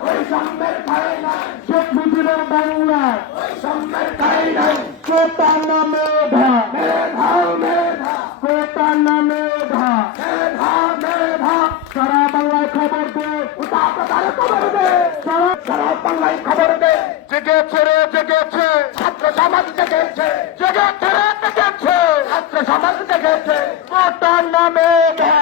বৈষম্যের ঠাঁই নাই, শেখ মুজিবের বাংলা বৈষম্যের ঠাঁই নাই, কোটা না মেধা, মেধা মেধা, কোটা না মেধা, মেধা মেধা, সারা বাংলায় খবর দে, উঠা প্রচারে খবর দে, সারা সারা বাংলায় খবর দে, জেগেছে রে জেগেছে, ছাত্র সমাজ জেগেছে, জেগেছে রে জেগেছে, ছাত্র সমাজ জেগেছে, কোটা না মেধা,